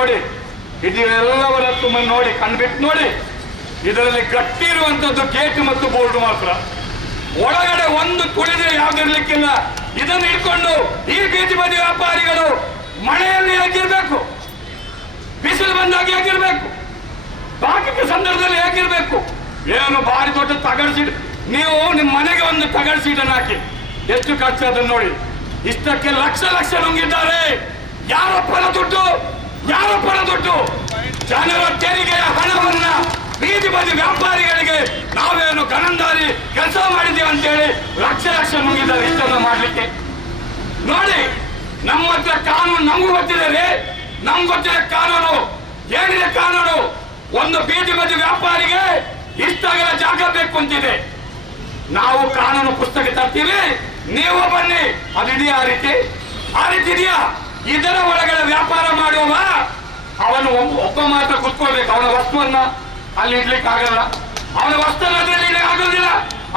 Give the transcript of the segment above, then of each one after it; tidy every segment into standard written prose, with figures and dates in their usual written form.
ನೋಡಿ, ಇದೆಲ್ಲವರ ತುಂಬ ನೋಡಿ, ಕಣ್ಬಿಟ್ಟು ನೋಡಿ. ಇದರಲ್ಲಿ ಗಟ್ಟಿ ಇರುವಂತದ್ದು ಗೇಟ್ ಮತ್ತು ಬೋರ್ಡ್ ಮಾತ್ರ. ಒಳಗಡೆ ಒಂದು ತುಳಿದ್ರೆ ಯಾವ್ದಿರ್ಲಿಕ್ಕಿಲ್ಲ. ಇದನ್ನು ಇಟ್ಕೊಂಡು ಈ ಬೀದಿ ಬದಿ ವ್ಯಾಪಾರಿಗಳು ಮಳೆಯಲ್ಲಿ ಹೇಗಿರ್ಬೇಕು, ಬಿಸಿಲು ಬಂದಾಗ ಹೇಗಿರ್ಬೇಕು, ಬಾಕಿ ಸಂದರ್ಭದಲ್ಲಿ ಹೇಗಿರ್ಬೇಕು? ಏನು ಭಾರಿ ದೊಡ್ಡ ತಗಡ್ ಸೀಟ್. ನೀವು ನಿಮ್ಮ ಮನೆಗೆ ಒಂದು ತಗಡ್ ಸೀಟನ್ನು ಹಾಕಿ ಎಷ್ಟು ಖರ್ಚು ಅದನ್ನು ನೋಡಿ. ಇಷ್ಟಕ್ಕೆ ಲಕ್ಷ ಲಕ್ಷ ನುಂಗಿದ್ದಾರೆ. ಯಾರಪ್ಪನ ದುಡ್ಡು, ಯಾರಪ್ಪನ ದುಡ್ಡು? ಜನರ ತೆರಿಗೆಯ ಹಣವನ್ನ ಬೀದಿ ಬದಿ ವ್ಯಾಪಾರಿಗಳಿಗೆ ನಾವೇನು ಗನಂದಾರಿ ಕೆಲಸ ಮಾಡಿದ್ದೀವಿ ಅಂತೇಳಿ ಲಕ್ಷ ಲಕ್ಷ ನುಂಗಿದ್ದಾರೆ ಇಷ್ಟನ್ನು ಮಾಡ್ಲಿಕ್ಕೆ. ನೋಡಿ, ನಮ್ಮ ಹತ್ರ ಕಾನೂನು ನಮಗೂ ಗೊತ್ತಿದೆ. ನಮ್ಗೆ ಗೊತ್ತಿದೆ ಕಾನೂನು ಏನಿದೆ. ಕಾನೂನು ಒಂದು ಬೀದಿ ಬದಿ ವ್ಯಾಪಾರಿಗೆ ಇಷ್ಟಾಗಲ ಜಾಗ ಬೇಕು ಅಂತಿದೆ. ನಾವು ಕಾನೂನು ಪುಸ್ತಕ ತರ್ತೀವಿ, ನೀವು ಬನ್ನಿ. ಅದಿದೆಯಾ ಆ ರೀತಿ? ಆ ರೀತಿ ಇದೆಯಾ? ಇದರ ಒಳಗಡೆ ವ್ಯಾಪಾರ ಮಾಡುವವ ಅವನು ಒಬ್ಬ ಮಾತ್ರ ಕುತ್ಕೊಳ್ಬೇಕು. ಅವನ ವಸ್ತುವನ್ನ ಅಲ್ಲಿ ಇಡ್ಲಿಕ್ಕೆ ಆಗಲ್ಲ. ಅವನ ವಸ್ತುವನ್ನು ಅದ್ರಲ್ಲಿ ಇಡ್ಲಿಕ್ಕೆ ಆಗೋದಿಲ್ಲ.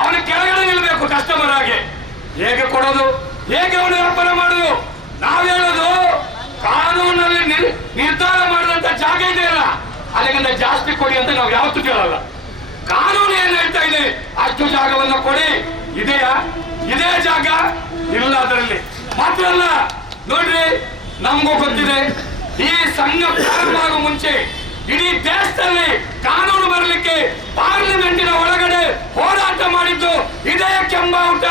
ಅವನ ಕೆಳಗಡೆ ನಿಲ್ಬೇಕು ಕಸ್ಟಮರ್ ಆಗಿ. ಹೇಗೆ ಕೊಡೋದು? ಹೇಗೆ ಅವನು ವ್ಯಾಪಾರ ಮಾಡುದು? ನಾವ್ ಹೇಳೋದು ಕಾನೂನಲ್ಲಿ ನಿರ್ಧಾರ ಮಾಡಿದಂತ ಜಾಗ ಇದೆಯಲ್ಲ, ಅದಕ್ಕಿಂತ ಜಾಸ್ತಿ ಕೊಡಿ ಅಂತ ನಾವು ಯಾವತ್ತೂ ಕೇಳಲ್ಲ. ಕಾನೂನು ಏನ್ ಹೇಳ್ತಾ ಇದೆ ಅಷ್ಟು ಜಾಗವನ್ನು ಕೊಡಿ. ಇದೆಯಾ? ಇದೇ ಜಾಗ ಇಲ್ಲ ಅದರಲ್ಲಿ. ಮಾತ್ರ ಅಲ್ಲ, ನೋಡ್ರಿ, ನಮಗೂ ಗೊತ್ತಿದೆ ಈ ಸಂಘ ಪ್ರಾರಂಭ ಆಗುವ ಮುಂಚೆ ಇಡೀ ದೇಶದಲ್ಲಿ ಕಾನೂನು ಬರಲಿಕ್ಕೆ ಪಾರ್ಲಿಮೆಂಟಿನ ಒಳಗಡೆ ಹೋರಾಟ ಮಾಡಿದ್ದು ಇದೇ ಕೆಂಬಾವುಟ.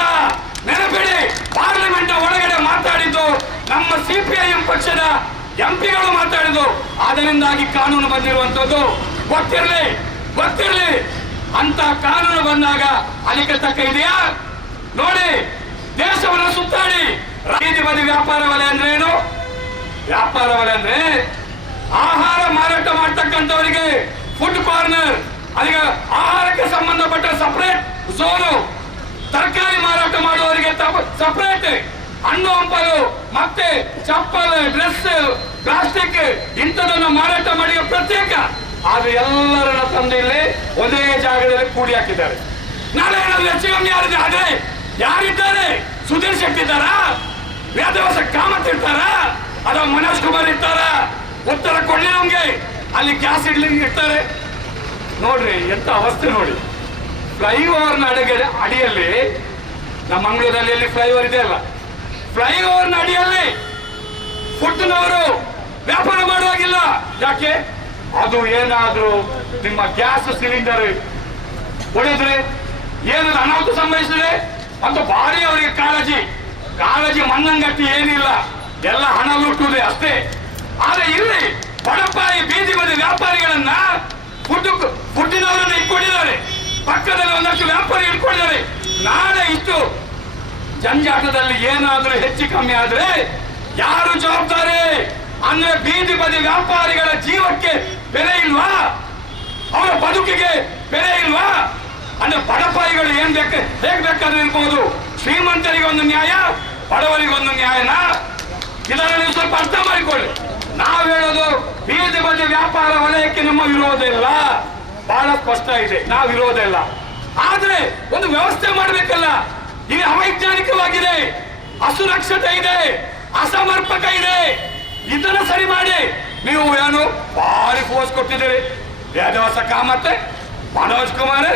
ನೆನಪಿಡಿ, ಪಾರ್ಲಿಮೆಂಟ್ ಒಳಗಡೆ ಮಾತಾಡಿದ್ದು ನಮ್ಮ ಸಿಪಿಐಎಂ ಪಕ್ಷದ ಎಂಪಿಗಳು ಮಾತಾಡಿದ್ದು. ಅದರಿಂದಾಗಿ ಕಾನೂನು ಬಂದಿರುವಂತದ್ದು. ಗೊತ್ತಿರಲಿ, ಗೊತ್ತಿರಲಿ. ಅಂತ ಕಾನೂನು ಬಂದಾಗ ಅದಕ್ಕೆ ತಕ್ಕ ಇದೆಯಾ? ನೋಡಿ, ದೇಶವನ್ನು ಸುತ್ತಾಡಿ. ಬೀದಿ ಬದಿ ವ್ಯಾಪಾರ ವಲಯ ಅಂದ್ರೆ ಏನು? ವ್ಯಾಪಾರ ವಲಯ ಅಂದ್ರೆ ಆಹಾರ ಮಾರಾಟ ಮಾಡ್ತಕ್ಕಂಥವರಿಗೆ ಫುಡ್ ಕಾರ್ನರ್, ಅದಕ್ಕೆ ಆಹಾರಕ್ಕೆ ಸಂಬಂಧಪಟ್ಟ ಸಪರೇಟ್ ಝೋನು, ತರಕಾರಿ ಮಾರಾಟ ಮಾಡುವವರಿಗೆ ಸಪರೇಟ್, ಹಣ್ಣು ಹಂಪಲು ಮತ್ತೆ ಚಪ್ಪಲ್, ಡ್ರೆಸ್, ಪ್ಲಾಸ್ಟಿಕ್ ಇಂಥದನ್ನು ಮಾರಾಟ ಮಾಡಿ ಪ್ರತ್ಯೇಕ. ಆದ್ರೆ ಎಲ್ಲರನ್ನ ತಂದು ಇಲ್ಲಿ ಒಂದೇ ಜಾಗದಲ್ಲಿ ಕೂಡಿ ಹಾಕಿದ್ದಾರೆ. ನಾಳೆ ಏನಾದ್ರು ಹೆಚ್ಚು ಕಮ್ಮಿ ಯಾರಿದೆ? ಅದೇ ಯಾರಿದ್ದಾರೆ? ಸುಧೀರ್ ಶೆಟ್ಟಿ ಇದ್ದಾರ? ವೇದವಾಸ ಕಾಮತ್ ಇರ್ತಾರ? ಅದ ಮನೋಜ್ ಕುಮಾರ್ ಇರ್ತಾರ? ಉತ್ತರ ಕೊಡ್ಲಿ ನಮ್ಗೆ. ಅಲ್ಲಿ ಗ್ಯಾಸ್ ಇಡ್ಲಿಕ್ಕೆ ಇರ್ತಾರೆ. ನೋಡ್ರಿ ಎಂತ ಅವಸ್ಥೆ ನೋಡಿ. ಫ್ಲೈಓವರ್ನ ಅಡಿಯಲ್ಲಿ, ನಮ್ಮ ಮಂಗಳೂರಲ್ಲಿ ಎಲ್ಲಿ ಫ್ಲೈಓವರ್ ಇದೆ ಅಲ್ಲ, ಫ್ಲೈಓವರ್ನ ಅಡಿಯಲ್ಲಿ ಫುಡ್ನವರು ವ್ಯಾಪಾರ ಮಾಡುವಾಗಿಲ್ಲ. ಯಾಕೆ? ಅದು ಏನಾದ್ರೂ ನಿಮ್ಮ ಗ್ಯಾಸ್ ಸಿಲಿಂಡರ್ ಹೊಡೆದ್ರೆ ಏನಾದ್ರು ಅನಾಹುತ ಸಂಭವಿಸಿದ್ರೆ ಅಂತ ಭಾರಿ ಅವರಿಗೆ ಕಾಳಜಿ ಮಣ್ಣಂಗಟ್ಟಿ ಏನಿಲ್ಲ, ಎಲ್ಲ ಹಣ ಲುಟ್ಟುವುದೇ ಅಷ್ಟೇ. ಆದ್ರೆ ಇಲ್ಲಿ ಬಡಪಾಯಿ ಬೀದಿ ಬದಿ ವ್ಯಾಪಾರಿಗಳನ್ನ ಫುಡ್ಡಿನವರನ್ನು ಇಟ್ಕೊಂಡಿದ್ದಾರೆ. ಪಕ್ಕದಲ್ಲಿ ಒಂದಷ್ಟು ವ್ಯಾಪಾರಿ ಇಟ್ಕೊಂಡಿದ್ದಾರೆ. ನಾಳೆ ಇಷ್ಟು ಜಂಜಾಟದಲ್ಲಿ ಏನಾದ್ರೂ ಹೆಚ್ಚು ಕಮ್ಮಿ ಆದ್ರೆ ಯಾರು ಜವಾಬ್ದಾರಿ? ಅಂದ್ರೆ ಬೀದಿ ಬದಿ ವ್ಯಾಪಾರಿಗಳ ಜೀವಕ್ಕೆ ಬೆಲೆ ಇಲ್ವಾ? ಅವರ ಬದುಕಿಗೆ ಬೆಲೆ ಇಲ್ವಾ? ಅಂದ್ರೆ ಬಡಪಾಯಿಗಳು ಏನ್ ಹೇಗ್ ಬೇಕಾದ್ರೂ ಇರ್ಬೋದು. ಶ್ರೀಮಂತರಿಗೆ ಒಂದು ನ್ಯಾಯ, ಬಡವರಿಗೆ ಒಂದು ನ್ಯಾಯನ? ಇದನ್ನು ನೀವು ಸ್ವಲ್ಪ ಅರ್ಥ ಮಾಡಿಕೊಳ್ಳಿ. ನಾವ್ ಹೇಳೋದು ಬೀದಿ ಬದಿ ವ್ಯಾಪಾರ ವಲಯಕ್ಕೆ ನಮ್ಮ ವಿರೋಧ ಇಲ್ಲ, ಬಹಳ ಸ್ಪಷ್ಟ ಇದೆ. ನಾವು ವಿರೋಧ ಇಲ್ಲ. ಆದ್ರೆ ಒಂದು ವ್ಯವಸ್ಥೆ ಮಾಡ್ಬೇಕಲ್ಲ. ಇದು ಅವೈಜ್ಞಾನಿಕವಾಗಿದೆ, ಅಸುರಕ್ಷತೆ ಇದೆ, ಅಸಮರ್ಪಕ ಇದೆ. ಇದನ್ನ ಸರಿ ಮಾಡಿ. ನೀವು ಏನು ಭಾರಿ ಫೋರ್ಸ್ ಕೊಟ್ಟಿದ್ದೀರಿ. ವೇದವಾಸ ಕಾಮತ್, ಮನೋಜ್ ಕುಮಾರ್,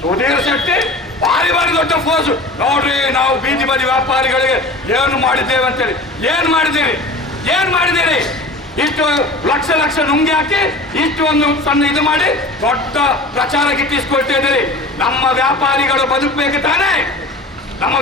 ಸುಧೀರ್ ಶೆಟ್ಟಿ ಭಾರಿ ದೊಡ್ಡ ಫೋರ್ಸ್. ನೋಡ್ರಿ, ನಾವು ಬೀದಿ ಬದಿ ವ್ಯಾಪಾರಿಗಳಿಗೆ ಏನು ಮಾಡಿದ್ದೇವೆ ಅಂತೇಳಿ. ಏನ್ ಮಾಡಿದ್ದೀರಿ? ಇಷ್ಟು ಲಕ್ಷ ಲಕ್ಷ ನುಂಗಿ ಹಾಕಿ ಇಷ್ಟು ಒಂದು ಸಣ್ಣ ಇದು ಮಾಡಿ ದೊಡ್ಡ ಪ್ರಚಾರ ಗಿಟ್ಟಿಸ್ಕೊಳ್ತಾ ಇದ್ದೀರಿ. ನಮ್ಮ ವ್ಯಾಪಾರಿಗಳು ಬದುಕಬೇಕು ತಾನೇ? ನಮ್ಮ